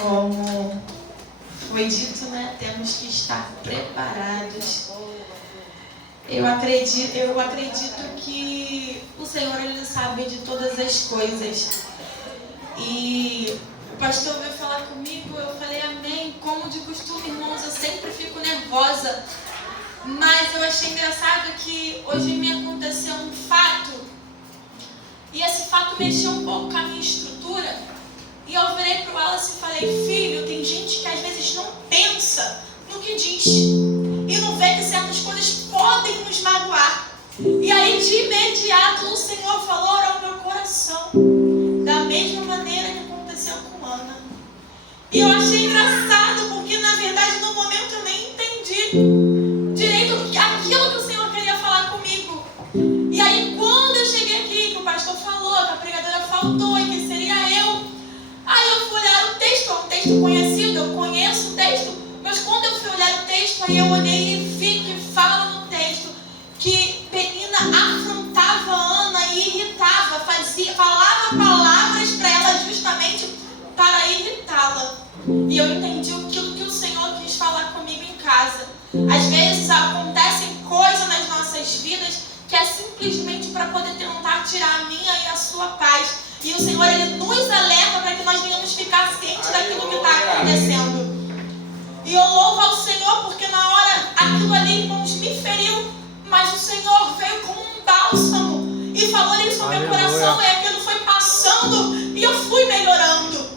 Como foi dito, né? Temos que estar preparados. Eu acredito que o Senhor, Ele sabe de todas as coisas. E o pastor veio falar comigo, eu falei amém. Como de costume, irmãos, eu sempre fico nervosa. Mas eu achei engraçado que hoje me aconteceu um fato. E esse fato mexeu um pouco com a minha estrutura. E eu virei para o Wallace e falei: filho, tem gente que às vezes não pensa no que diz. E não vê que certas coisas podem nos magoar. E aí de imediato o Senhor falou ao meu coração. Da mesma maneira que aconteceu com Ana. E eu achei engraçado porque na verdade no momento eu nem entendi direito aquilo que o Senhor queria falar comigo. E aí quando eu cheguei aqui, que o pastor falou, que a pregadora faltou e que seria eu. Aí eu fui olhar o texto, é um texto conhecido, eu conheço o texto. Mas quando eu fui olhar o texto, aí eu olhei e vi que fala no texto que Penina afrontava Ana e irritava, falava palavras para ela justamente para irritá-la. E eu entendi aquilo que o Senhor quis falar comigo em casa. Às vezes acontecem coisas nas nossas vidas que é simplesmente para poder tentar tirar a minha e a sua paz. E o Senhor, Ele nos alerta para que nós venhamos ficar cientes daquilo que está acontecendo. E eu louvo ao Senhor porque na hora aquilo ali, irmãos, me feriu. Mas o Senhor veio como um bálsamo e falou isso no meu coração. E aquilo foi passando e eu fui melhorando.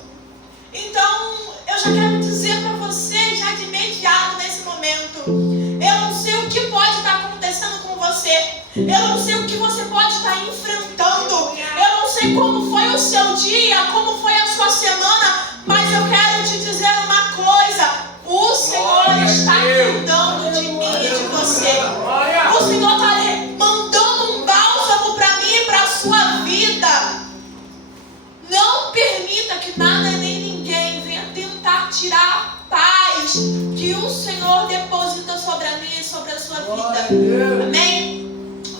Então, eu já quero dizer para você, já de imediato nesse momento, eu não sei o que pode estar acontecendo com você. Eu não sei o que você pode estar enfrentando. Eu não sei como foi o seu dia, como foi a sua semana. Mas eu quero te dizer uma coisa. O Senhor está cuidando de mim e de você. O Senhor está mandando um bálsamo para mim e para a sua vida. Não permita que nada nem ninguém venha tentar tirar a paz que o Senhor deposita sobre a minha e sobre a sua vida. Amém?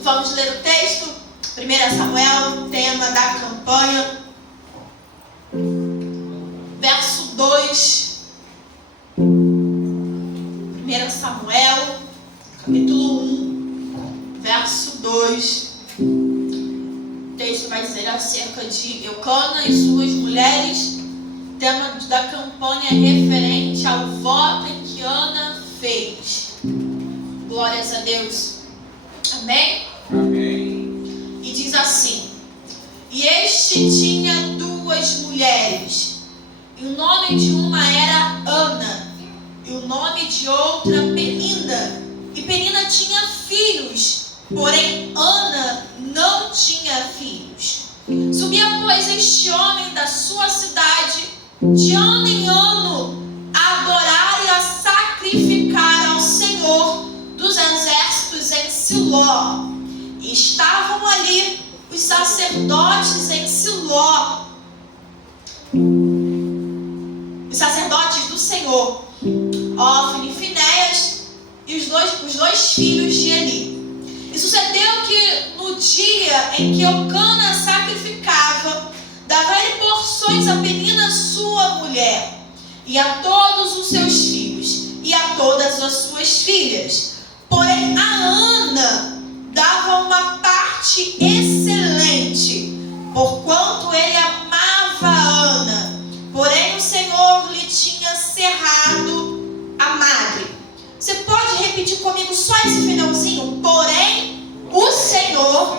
Vamos ler o texto. 1 Samuel, tema da campanha. Verso 2. 1 Samuel, capítulo 1, verso 2. O texto vai dizer acerca de Eucana e suas mulheres. O tema da campanha é referente ao voto em que Ana fez. Glórias a Deus. Amém? Amém. E diz assim: e este tinha duas mulheres, e o nome de uma era Ana, e o nome de outra Penina. E Penina tinha filhos, porém Ana não tinha filhos. Subia, pois, este homem da sua cidade, de ano em ano, a adorar e a sacrificar ao Senhor dos exércitos em Siló. E estavam ali os sacerdotes em Siló, os sacerdotes do Senhor, Ófni e Finéias, e os dois filhos de Eli. E sucedeu que no dia em que Eucana sacrificava, dava-lhe porções a Penina sua mulher, e a todos os seus filhos, e a todas as suas filhas. Porém a Ana dava uma parte excelente, porquanto ele amava a Ana. Porém o Senhor lhe tinha cerrado a madre. Você pode repetir comigo só esse finalzinho? Porém o Senhor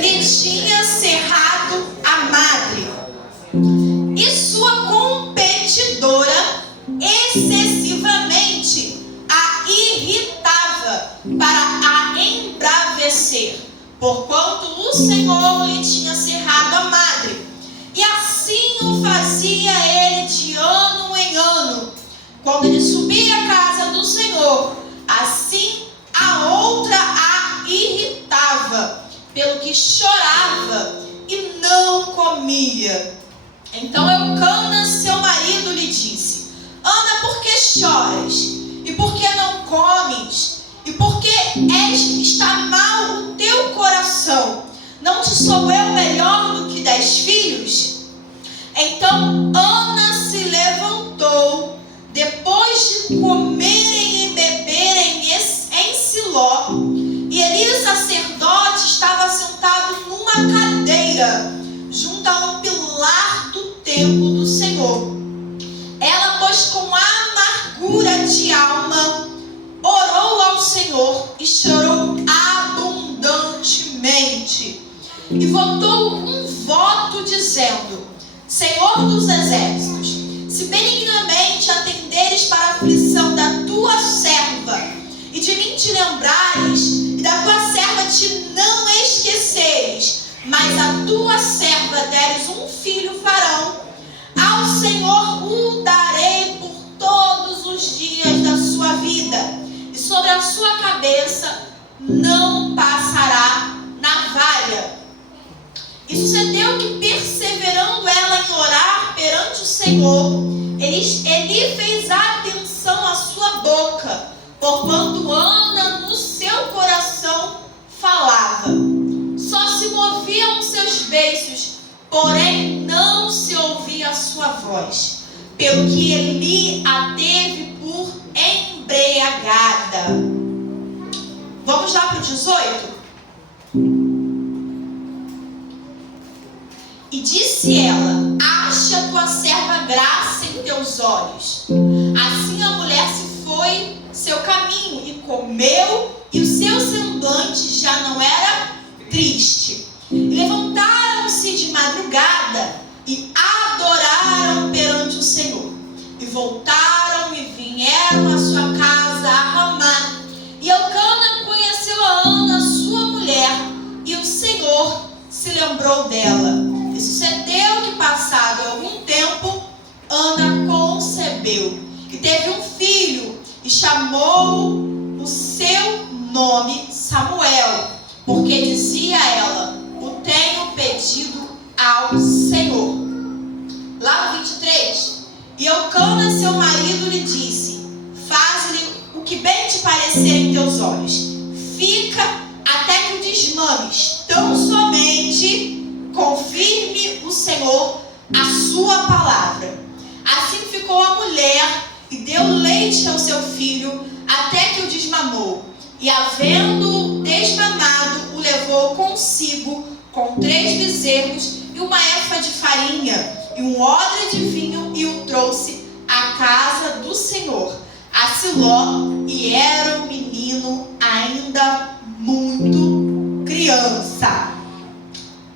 lhe tinha cerrado a madre. E sua competidora excessivamente a irritava para a embravecer, porquanto o Senhor lhe tinha cerrado a madre. E assim o fazia ele de ano em ano. Quando ele subia à casa do Senhor, assim a outra a irritava, pelo que chorava e não comia. Então Eucana, seu marido, lhe disse: Ana, por que choras? E por que não comes? E por que está mal o teu coração? Não te sou eu melhor do que 10 filhos? Então Ana se levantou depois de comerem e beberem em Siló, e Eli, o sacerdote, estava sentado numa cadeira junto a um pilar do templo do Senhor. Ela, pois, com amargura de alma, orou ao Senhor e chorou abundantemente. E votou um voto dizendo: Senhor dos exércitos, se benignamente atenderes para a aflição da tua serva, e de mim te lembrares, e da tua serva te não esqueceres, mas a tua serva deres um filho varão, ao Senhor o darei por todos os dias da sua vida, e sobre a sua cabeça não passará navalha. E sucedeu que, perseverando ela em orar perante o Senhor, Eli fez atenção à sua boca, porquanto Ana no seu coração falava. Só se moviam seus beiços, porém não se ouvia a sua voz, pelo que Eli a teve por embriagada. Vamos lá para o 18? E disse ela: acha a tua serva graça em teus olhos. Assim a mulher se foi seu caminho e comeu, e o seu semblante já não era triste. E levantaram-se de madrugada e adoraram perante o Senhor. E voltaram e vieram à sua casa a Ramá. E Elcana conheceu a Ana, sua mulher, e o Senhor se lembrou dela. E sucedeu que, passado algum tempo, Ana concebeu e teve um filho, e chamou o seu nome Samuel, porque dizia ela: o tenho pedido ao Senhor. Lá no 23, e Elcana, seu marido, lhe disse: faz-lhe o que bem te parecer em teus olhos, fica até que o desmames, tão somente confirme o Senhor a sua palavra. Assim ficou a mulher e deu leite ao seu filho até que o desmamou. E havendo desmamado, o levou consigo com 3 bezerros e uma efa de farinha e um odre de vinho, e o trouxe à casa do Senhor, a Siló, e era um menino ainda muito criança.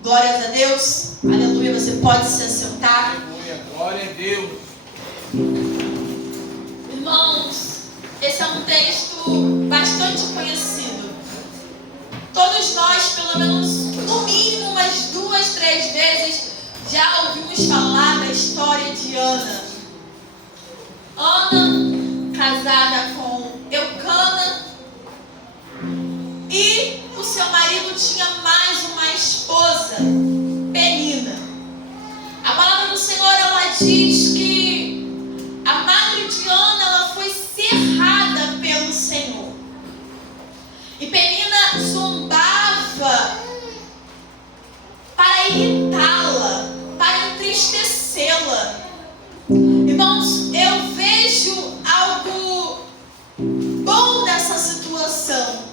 Glórias a Deus. Aleluia. Você pode se assentar. Aleluia. Glória a Deus. Irmãos, esse é um texto bastante conhecido. Todos nós, pelo menos, no mínimo, umas 2, 3 vezes, já ouvimos falar da história de Ana. Ana, casada com Elcana, e o seu marido tinha mais uma esposa, Penina. A palavra do Senhor, ela diz que a madre de Ana, ela foi cerrada pelo Senhor. E Penina zombava para irritá-la, para entristecê-la. Irmãos, eu vejo algo bom nessa situação.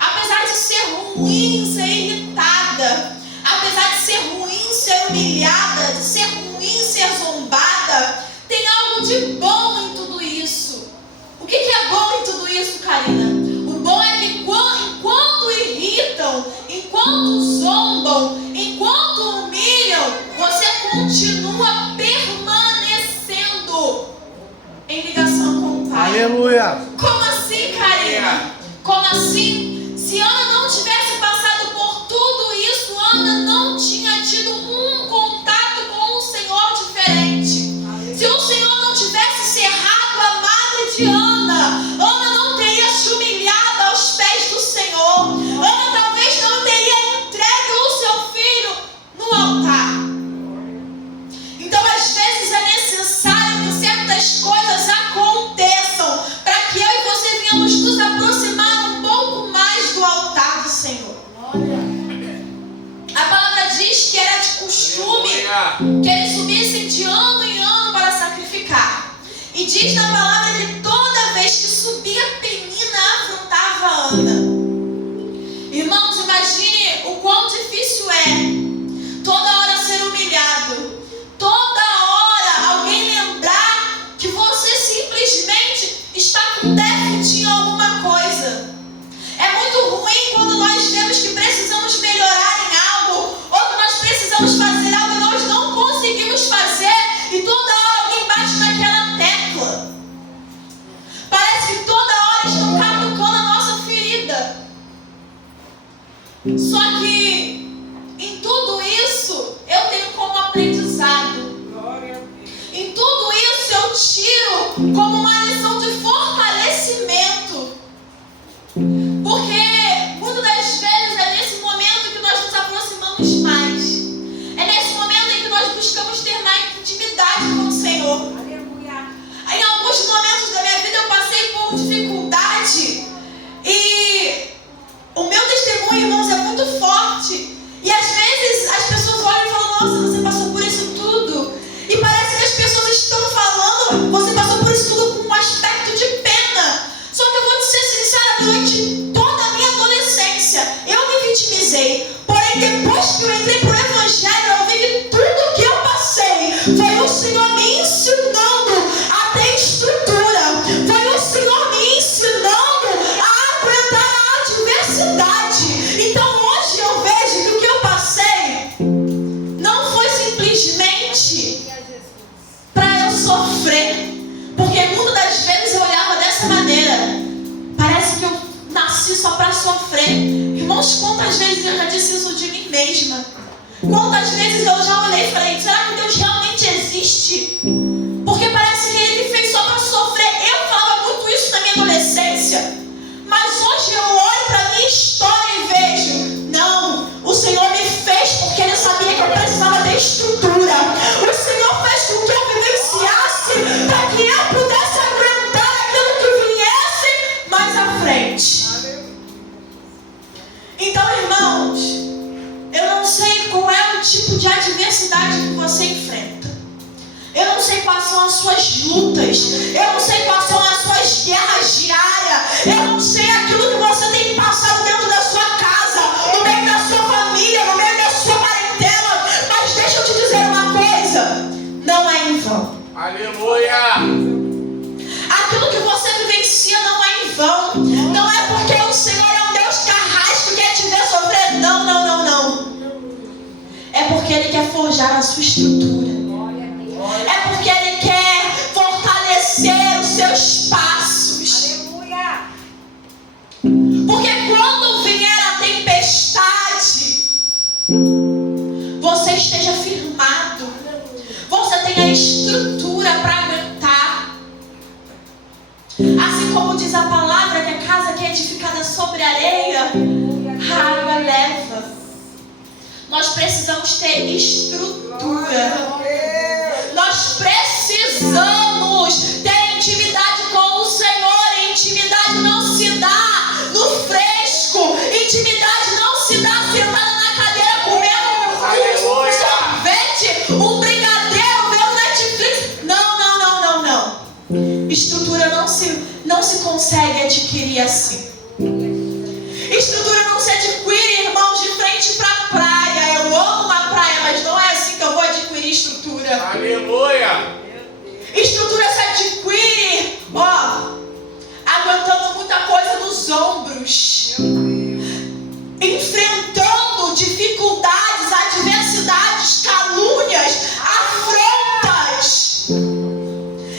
Apesar de ser ruim ser irritada, apesar de ser ruim ser humilhada, de ser ruim ser zombada, tem algo de bom em tudo isso. O que é bom em tudo isso, Karina? O bom é que enquanto irritam, enquanto zombam, enquanto humilham, você continua permanecendo em ligação com o Pai. Aleluia. Como assim, Karina? Como assim? Se Ana não tivesse passado por tudo isso, Ana não tinha tido um contato com o Senhor diferente. Se o Senhor não tivesse cerrado a madre de Ana, Ana não teria se humilhado aos pés do Senhor. Ana talvez não teria entregue o seu filho no altar. Então, às vezes, é necessário que certas coisas aconteçam para que eu e você venhamos nos aproximar um pouco mais do altar do Senhor. A palavra diz que era de costume que eles subissem de ano em ano para sacrificar. E diz na palavra que todos cantava a Ana. Irmãos, imagine o quão difícil é toda hora ser humilhado, toda hora alguém lembrar que você simplesmente está com déficit em alguma coisa. É muito ruim quando nós vemos que precisamos melhorar em algo, ou que nós precisamos fazer algo e nós não conseguimos fazer, e toda hora alguém bate naquela tecla. Parece que toda hora estão catucando a nossa ferida. Só que em tudo isso eu tenho como aprendizado. Em tudo isso eu tiro como uma lição de fortalecimento. Porque muitas das vezes é nesse momento que nós nos aproximamos mais. É nesse momento em que nós buscamos ter mais intimidade com o Senhor. Aleluia. Em alguns momentos da minha vida eu passei por dificuldade. E o meu testemunho, irmãos, é muito forte. E às vezes as pessoas olham e falam: nossa, você passou por isso tudo. E parece que as pessoas estão falando: você passou por isso tudo com um aspecto de pena. Só que eu vou te ser sincera, durante toda a minha adolescência eu me vitimizei. Porém, depois que eu entrei pro Evangelho, eu vi que tudo que eu passei foi o Senhor me ensinando a ter estrutura. Foi o Senhor me ensinando a aguentar a adversidade. Então hoje eu vejo que o que eu passei não foi simplesmente para eu sofrer. Porque muitas das vezes eu olhava dessa maneira. Parece que eu nasci só para sofrer. Irmãos, quantas vezes eu já disse isso de mim mesma? Quantas vezes eu já olhei e falei: será que Deus realmente existe? Porque parece que Ele me fez só para sofrer. Eu falava muito isso na minha adolescência. Mas hoje eu olho para a minha história e vejo: não, o Senhor me fez porque Ele sabia que eu precisava ter estrutura. O Senhor fez com que eu vivenciasse para que eu pudesse aguentar aquilo que viesse mais à frente. Então, irmãos, eu não sei qual é o tipo de adversidade que você enfrenta. Eu não sei quais são as suas lutas. Eu não sei quais são as suas guerras diárias. Eu não sei aquilo que você tem passado dentro da sua casa, no meio da sua família, no meio da sua parentela. Mas deixa eu te dizer uma coisa: não é em vão. Aleluia! Aquilo que você vivencia não é em vão. Não é porque o Senhor é um Deus carrasco que quer te ver sofrer. Não, não, não, não. É porque Ele quer forjar a sua estrutura. É porque Ele quer fortalecer os seus passos. Aleluia. Porque quando vier a tempestade, você esteja firmado. Você tem a estrutura para aguentar. Assim como diz a palavra, que a casa que é edificada sobre areia, a água leva. Nós precisamos ter estrutura. Nós precisamos ter intimidade com o Senhor. E intimidade não se dá no fresco. Intimidade não se dá sentada na cadeira comendo um sorvete, um brigadeiro, vendo Netflix. Não, não, não, não, não. Estrutura não se consegue adquirir assim. Estrutura não se adquire, irmãos, de frente para a praia. Eu amo a praia, mas não é assim que eu vou adquirir estrutura. Aleluia! Estrutura se adquire, aguentando muita coisa nos ombros, enfrentando dificuldades, adversidades, calúnias, afrontas.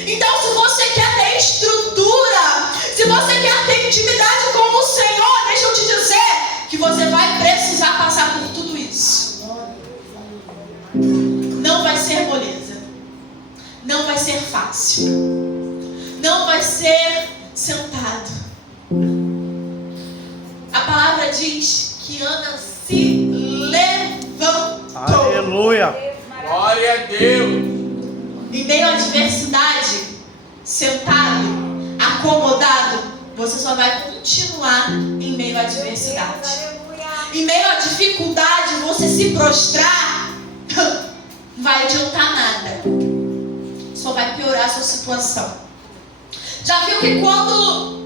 Então, se você quer ter estrutura, se você quer ter intimidade com o Senhor, deixa eu te dizer que você vai precisar passar por tudo isso. Não vai ser moleza. Não vai ser fácil. Não vai ser sentado. A palavra diz que Ana se levantou. Aleluia. Glória a Deus. Em meio à adversidade, sentado, acomodado, você só vai continuar em meio à adversidade. Em meio à dificuldade, você se prostrar, não vai adiantar nada. Só vai piorar a sua situação. Já viu que quando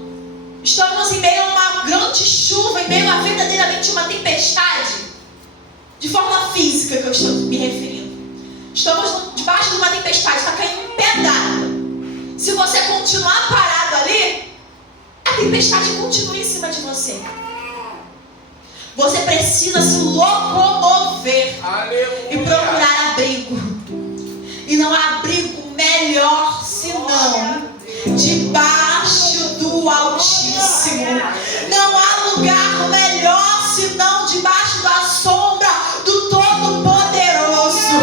Estamos em meio a uma grande chuva, em meio a verdadeiramente uma tempestade. De forma física que eu estou me referindo. Estamos debaixo de uma tempestade, está caindo um pé d'água. Se você continuar parado ali, a tempestade continua em cima de você. Você precisa se locomover. Aleluia. E procurar abrigo. E não há abrigo melhor senão debaixo do Altíssimo. Não há lugar melhor senão debaixo da sombra do Todo-Poderoso.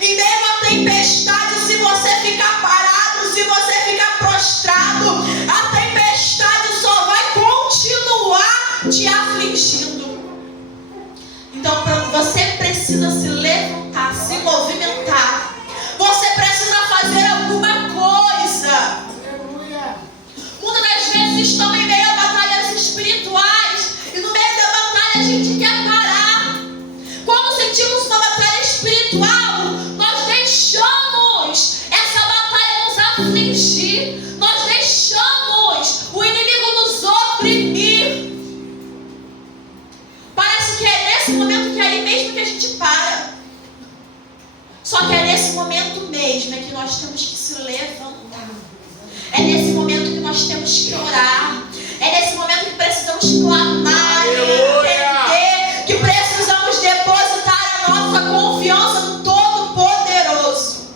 Em meio à tempestade, se você ficar parado, se você ficar prostrado, a tempestade só vai continuar te afligindo. Então você precisa se levantar, se movimentar. Você precisa fazer alguma coisa. Muitas das vezes estamos em meio a batalhas espirituais. E no meio da batalha a gente quer parar. Quando sentimos uma batalha espiritual, nós deixamos essa batalha nos afligir. Nós deixamos o inimigo nos oprimir. Parece que é nesse momento que é aí mesmo que a gente para. Só que é nesse momento mesmo é que nós temos que se levantar. É nesse momento que nós temos que orar. É nesse momento que precisamos clamar e entender que precisamos depositar a nossa confiança no Todo-Poderoso.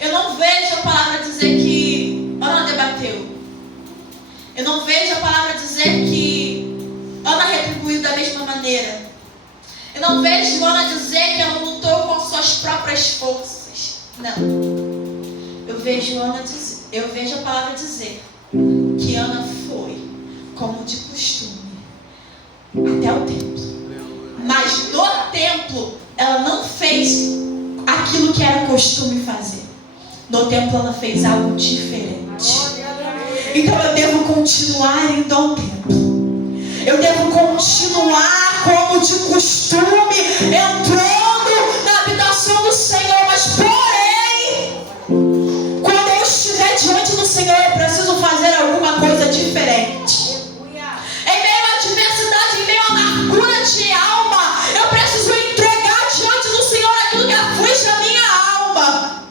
Eu não vejo a palavra dizer que Ana debateu. Eu não vejo a palavra dizer que Ana retribuiu da mesma maneira. Eu não vejo Ana dizer que ela lutou com suas próprias forças. Não. Eu vejo a palavra dizer que Ana foi, como de costume, até o templo. Mas no templo, ela não fez aquilo que era costume fazer. No templo, ela fez algo diferente. Então eu devo continuar indo ao templo. Eu devo continuar como de costume, entrando na habitação do Senhor. Mas porém, quando eu estiver diante do Senhor, eu preciso fazer alguma coisa diferente. Em meio à adversidade, em meio à amargura de alma, eu preciso entregar diante do Senhor aquilo que aflige a minha alma.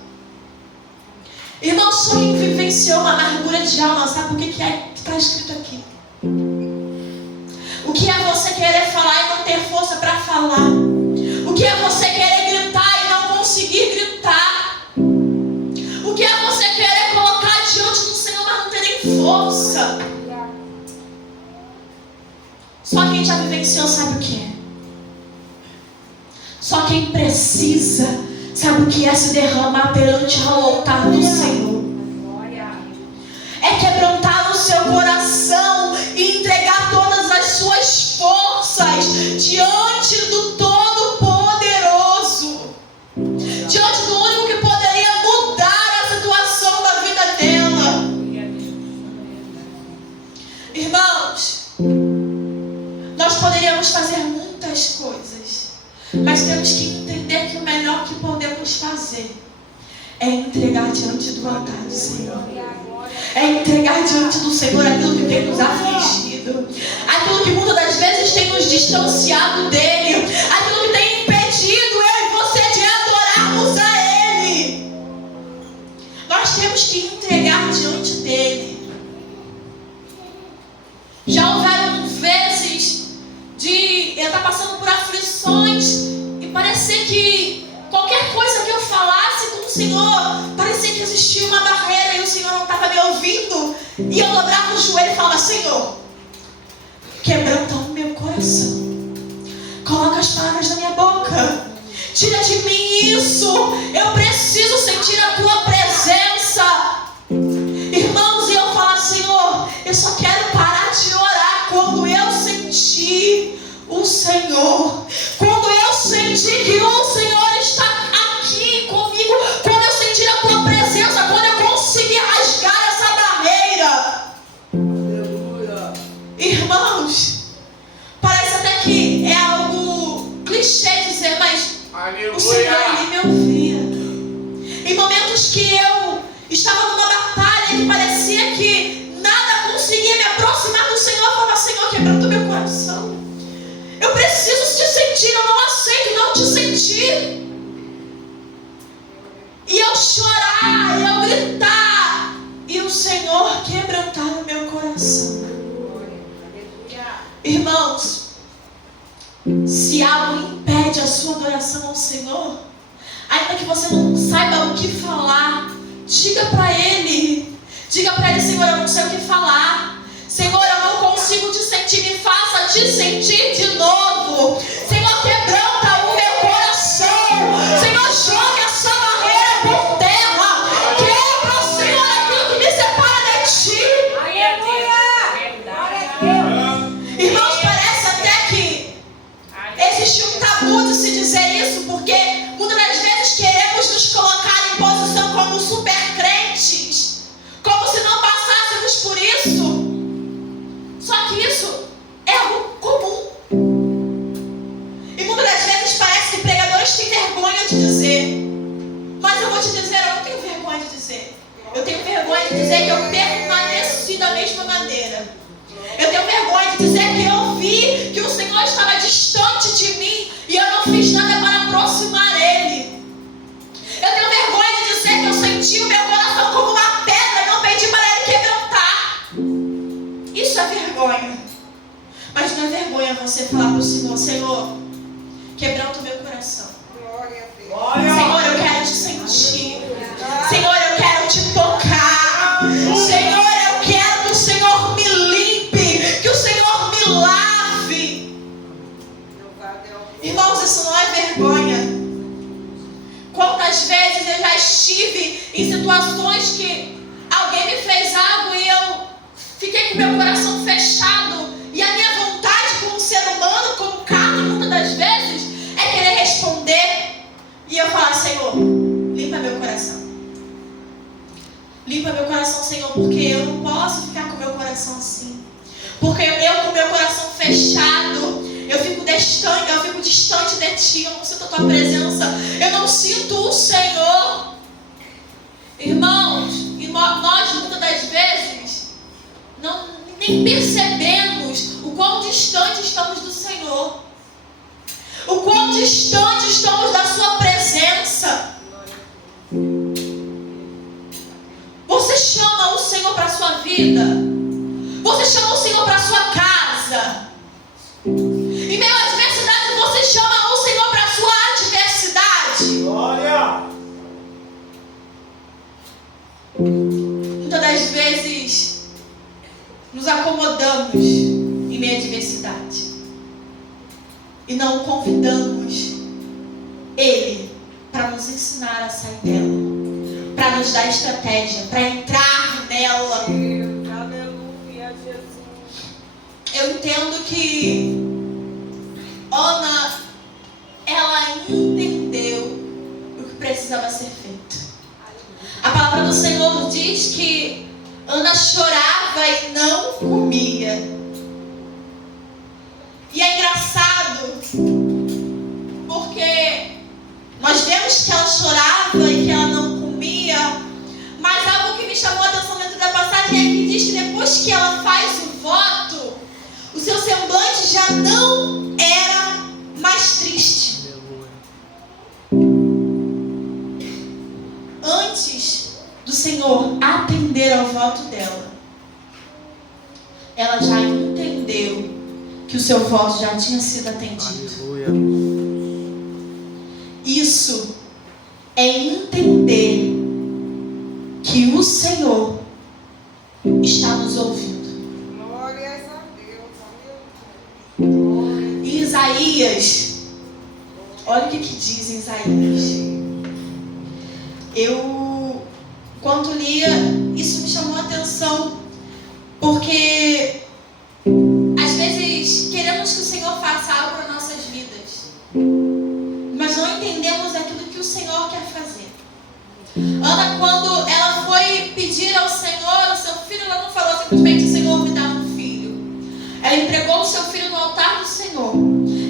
Irmão, só quem vivenciou uma amargura de alma sabe o que está escrito aqui. O que é você querer falar e não ter força para falar? O que é você querer gritar e não conseguir gritar? O que é você querer colocar diante do Senhor, mas não ter nem força? Só quem já vivenciou sabe o que é. Só quem precisa sabe o que é se derramar perante o altar do Senhor. É quebrantar o seu coração e entregar todas as suas forças diante do Todo-Poderoso, diante do único que poderia mudar a situação da vida dela. Irmãos, nós poderíamos fazer muitas coisas, mas temos que entender que o melhor que podemos fazer é entregar diante do altar do Senhor. É entregar diante do Senhor aquilo que tem nos afligido, aquilo que muitas das vezes tem nos distanciado dEle, aquilo que tem impedido eu e você de adorarmos a Ele. Nós temos que entregar diante dEle. Já houveram vezes de eu estar passando por aflições e parecer que qualquer coisa que eu falasse com o Senhor, parecia que existia uma barreira e o Senhor não estava me ouvindo. E eu dobrava o joelho e falava: Senhor, quebranta o meu coração, coloca as palavras na minha boca, tira de mim isso, eu preciso sentir a tua presença. Irmãos, e eu falo: Senhor, eu só quero parar de orar quando eu sentir o Senhor, quando eu sentir que o Senhor está aqui comigo, quando eu sentir a tua presença, quando eu conseguir rasgar essa barreira. Aleluia. Irmãos, parece até que é algo clichê dizer, mas aleluia, o Senhor chorar, eu gritar, e o Senhor quebrantar o meu coração. Irmãos, se algo impede a sua adoração ao Senhor, ainda que você não saiba o que falar, diga para Ele. Diga para Ele: Senhor, eu não sei o que falar. Senhor, eu não consigo te sentir. Me faça te sentir de novo. Senhor, quebranta o meu coração. Senhor, jogue essa barreira por terra. Quebra, Senhor, aquilo que me separa de Ti. Irmãos, parece até que existe um tabu de se dizer isso, porque muitas das vezes queremos nos colocar em posição como super crentes, como se não passássemos por isso. Só que isso é algo comum. E muitas das vezes parece que pregadores têm vergonha de dizer. Mas eu vou te dizer, eu não tenho vergonha de dizer. Eu tenho vergonha de dizer que eu permaneci da mesma maneira. Eu tenho vergonha de dizer que eu vi que o Senhor estava distante de mim e eu não fiz nada para aproximar Ele. Eu tenho vergonha de dizer que eu senti o meu coração como uma pedra e não pedi para Ele quebrantar. Isso é vergonha. Mas não é vergonha você falar para o Senhor: Senhor, quebranta o meu coração. Senhor, eu quero te sentir. Senhor, eu quero te tocar. Senhor, eu quero que o Senhor me limpe, que o Senhor me lave. Irmãos, isso não é vergonha. Quantas vezes eu já estive em situações que alguém me fez algo e eu fiquei com meu coração fechado, e a minha vontade como ser humano, como carne, muitas das vezes é querer responder, e eu falar: Senhor, limpa meu coração. Limpa meu coração, Senhor, porque eu não posso ficar com meu coração assim. Porque eu com meu coração fechado, eu fico distante de Ti, eu não sinto a Tua presença, eu não sinto o Senhor. Irmãos, e nós muitas das vezes nem percebemos o quão distante estamos do Senhor, o quão distante estamos da Sua presença. Você chama o Senhor para a sua vida? Você chama o Senhor para a sua casa? Em meio à adversidade, você chama o Senhor para a sua adversidade? Glória! Muitas das vezes nos acomodamos em meio à adversidade e não convidamos Ele para nos ensinar a sair dela, para nos dar estratégia, para entrar nela. Aleluia, Jesus. Eu entendo que Ana, ela entendeu o que precisava ser feito. A palavra do Senhor diz que Ana chorava e não comia. E é engraçado, porque nós vemos que ela chorava e que ela não comia, mas algo que me chamou a atenção dentro da passagem é que diz que depois que ela faz o voto, o seu semblante já não era mais triste. Antes do Senhor atender ao voto dela, ela já entendeu que o seu voto já tinha sido atendido. Aleluia. Isso é entender que o Senhor está nos ouvindo. Glórias a Deus. Em Isaías, olha o que diz em Isaías. Eu, quando lia, isso me chamou a atenção, porque às vezes queremos que o Senhor faça algo nas nossas vidas, mas não entendemos aquilo que o Senhor quer fazer. Ana, quando ela foi pedir ao Senhor o seu filho, ela não falou simplesmente: Senhor, me dá um filho. Ela entregou o seu filho no altar do Senhor.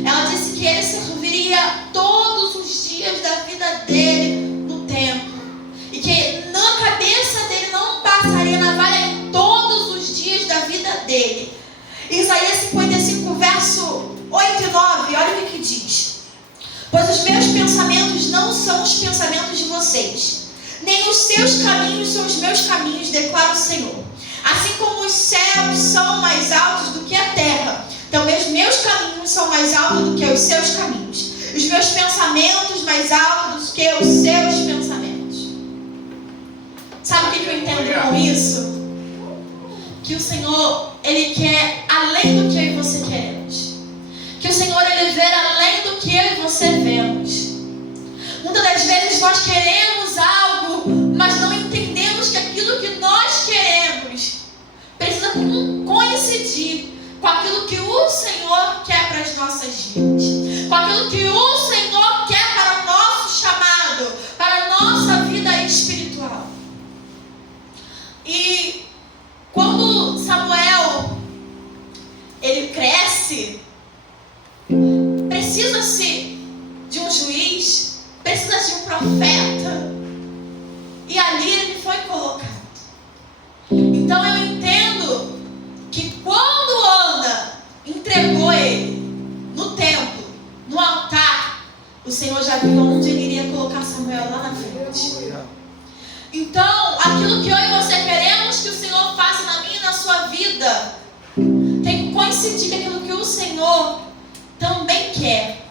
Ela disse que ele serviria todos os dias da vida dele no templo, e que na cabeça dele não passaria navalha em todos os dias da vida dele. Isaías 55, verso 8 e 9, olha o que diz: Pois os meus pensamentos não são os pensamentos de vocês, nem os seus caminhos são os meus caminhos, declara o Senhor. Assim como os céus são mais altos do que a terra, também os meus caminhos são mais altos do que os seus caminhos. Os meus pensamentos mais altos do que os seus pensamentos. Sabe o que eu entendo com isso? Que o Senhor, Ele quer além do que eu e você queremos. Que o Senhor, Ele vê além do que eu e você vemos. Muitas das vezes nós queremos algo, mas não entendemos que aquilo que nós queremos precisa coincidir com aquilo que o Senhor quer para as nossas vidas, com aquilo que o Senhor quer para o nosso chamado, para a nossa vida espiritual. E quando Samuel ele cresce, precisa-se de um juiz, precisa de um profeta, e ali ele foi colocado. Então eu entendo que quando Ana entregou ele no templo, no altar, o Senhor já viu onde ele iria colocar Samuel lá na frente. Então, aquilo que eu e você queremos que o Senhor faça na minha e na sua vida, tem que coincidir com aquilo que o Senhor também quer.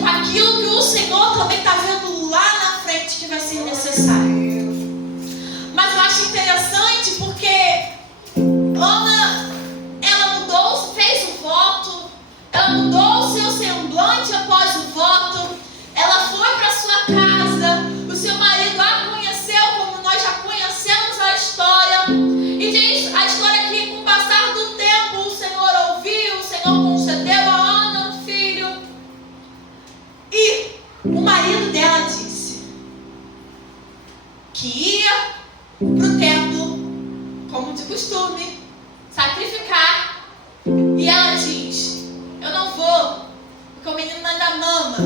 Para aquilo que o Senhor também está vendo lá na frente que vai ser necessário. Mas eu acho interessante porque Ana, ela mudou, fez o voto, ela mudou o seu semblante após o voto, ela foi para sua casa, o seu marido a conheceu como nós já conhecemos a história, e diz a história que com o passar do tempo o Senhor ouviu, o Senhor concedeu a Ana um filho, e o marido dela disse que ia para o templo, como de costume, sacrificar, e ela diz: eu não vou, porque o menino ainda mama.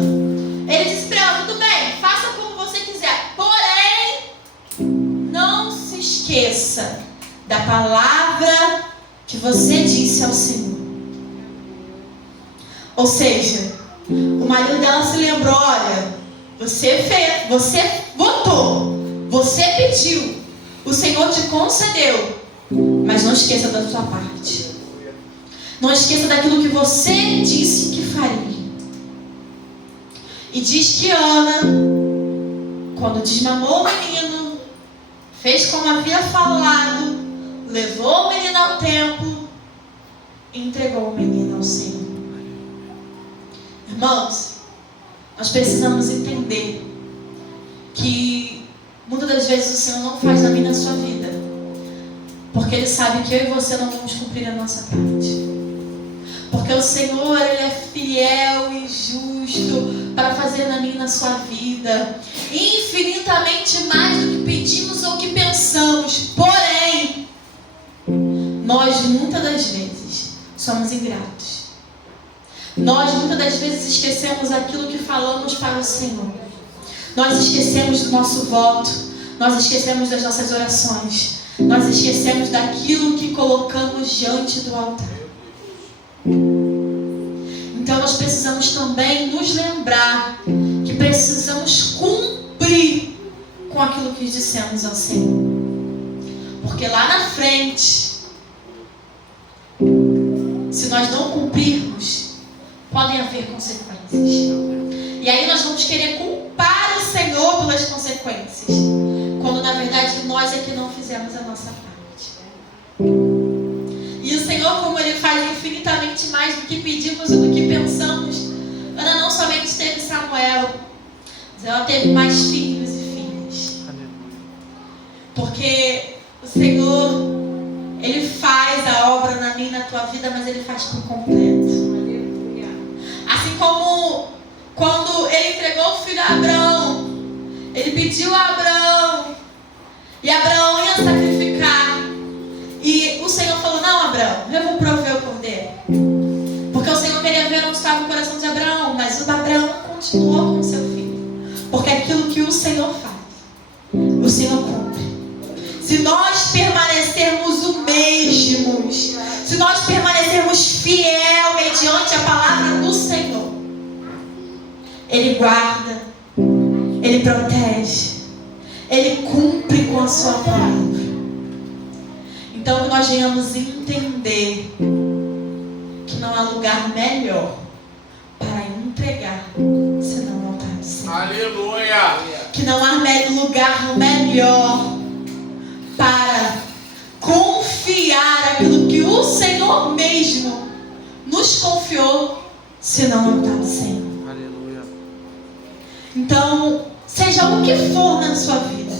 Ele disse para ela: tudo bem, faça como você quiser, porém não se esqueça da palavra que você disse ao Senhor. Ou seja, o marido dela se lembrou: olha, você fez, você votou, você pediu, o Senhor te concedeu, mas não esqueça da sua parte. Não esqueça daquilo que você disse que faria. E diz que Ana, quando desmamou o menino, fez como havia falado, levou o menino ao templo e entregou o menino ao Senhor. Irmãos, nós precisamos entender que muitas das vezes o Senhor não faz na minha e na sua vida, porque Ele sabe que eu e você não vamos cumprir a nossa parte. Porque o Senhor, Ele é fiel e justo para fazer na minha e na sua vida infinitamente mais do que pedimos ou que pensamos. Porém, nós muitas das vezes somos ingratos. Nós muitas das vezes esquecemos aquilo que falamos para o Senhor. Nós esquecemos do nosso voto. Nós esquecemos das nossas orações. Nós esquecemos daquilo que colocamos diante do altar. Então nós precisamos também nos lembrar que precisamos cumprir com aquilo que dissemos ao Senhor. Porque lá na frente, se nós não cumprirmos, podem haver consequências. E aí nós vamos querer culpar o Senhor pelas consequências, quando na verdade nós é que não fizemos a nossa parte. E o Senhor, como Ele faz infinitamente mais do que pedimos e do que pensamos, Ana não somente teve Samuel, mas ela teve mais filhos e filhas. Porque o Senhor, Ele faz a obra na minha e na tua vida, mas Ele faz por completo. Assim como quando Ele entregou o filho a Abraão, Ele pediu a Abraão, e Abraão ia sacrificar. E o Senhor falou: não, Abraão, eu vou prover o cordeiro. Porque o Senhor queria ver onde estava o coração de Abraão, mas o Abraão continuou com o seu filho. Porque aquilo que o Senhor faz, o Senhor cumpre. Se nós permanecermos o mesmos, se nós permanecermos fiel mediante a palavra do Senhor, Ele guarda, Ele protege, Ele cumpre com a sua palavra. Então que nós venhamos entender que não há lugar melhor para entregar senão o altar do Senhor. Aleluia. Que não há lugar melhor para confiar aquilo que o Senhor mesmo nos confiou, senão no altar do Senhor. Aleluia. Então, seja o que for na sua vida,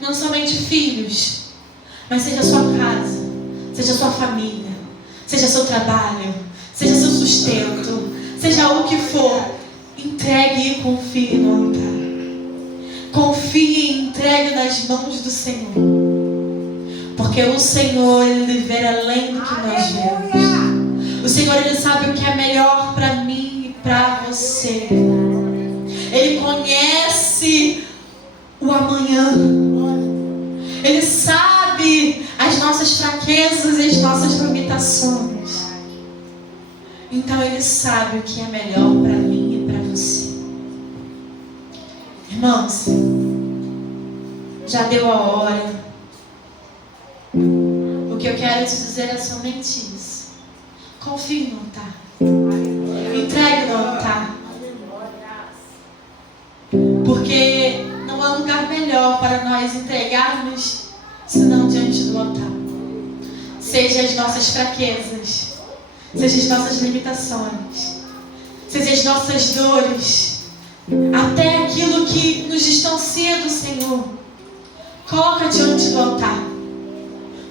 não somente filhos, mas seja a sua casa, seja a sua família, seja seu trabalho, seja seu sustento, seja o que for, entregue e confie no altar. Confie e entregue nas mãos do Senhor. Porque o Senhor, Ele vê além do que nós vemos. O Senhor, Ele sabe o que é melhor para mim e para você. Ele conhece o amanhã. Ele sabe as nossas fraquezas e as nossas limitações. Então Ele sabe o que é melhor para mim e para você. Irmãos, já deu a hora. O que eu quero te dizer é somente isso. Confie no altar. Entregue no altar. Porque não há lugar melhor para nós entregarmos senão diante do altar. Seja as nossas fraquezas, seja as nossas limitações, seja as nossas dores, até aquilo que nos distancia do Senhor. Coloca diante do altar.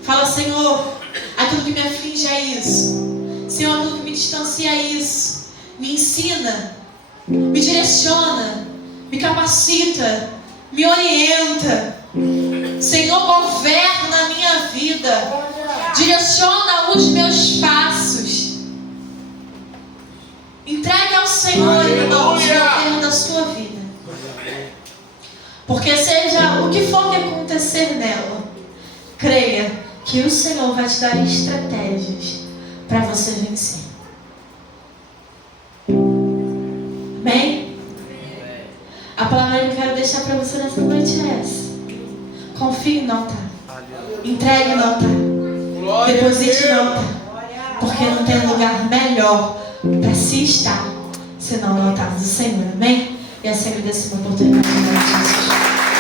Fala: Senhor, aquilo que me aflige é isso. Senhor, aquilo que me distancia é isso. Me ensina, me direciona, me capacita, me orienta. Senhor, governa a minha vida. Direciona os meus passos. Entregue ao Senhor, irmãos, o governo da sua vida. Porque seja o que for que acontecer nela, creia que o Senhor vai te dar estratégias para você vencer. Amém? A palavra que eu quero deixar para você nessa noite é essa. Confie no altar. Entregue no altar. Deposite no altar. Porque não tem lugar melhor para se estar senão no altar do Senhor. Amém? E assim eu agradeço a oportunidade de Jesus.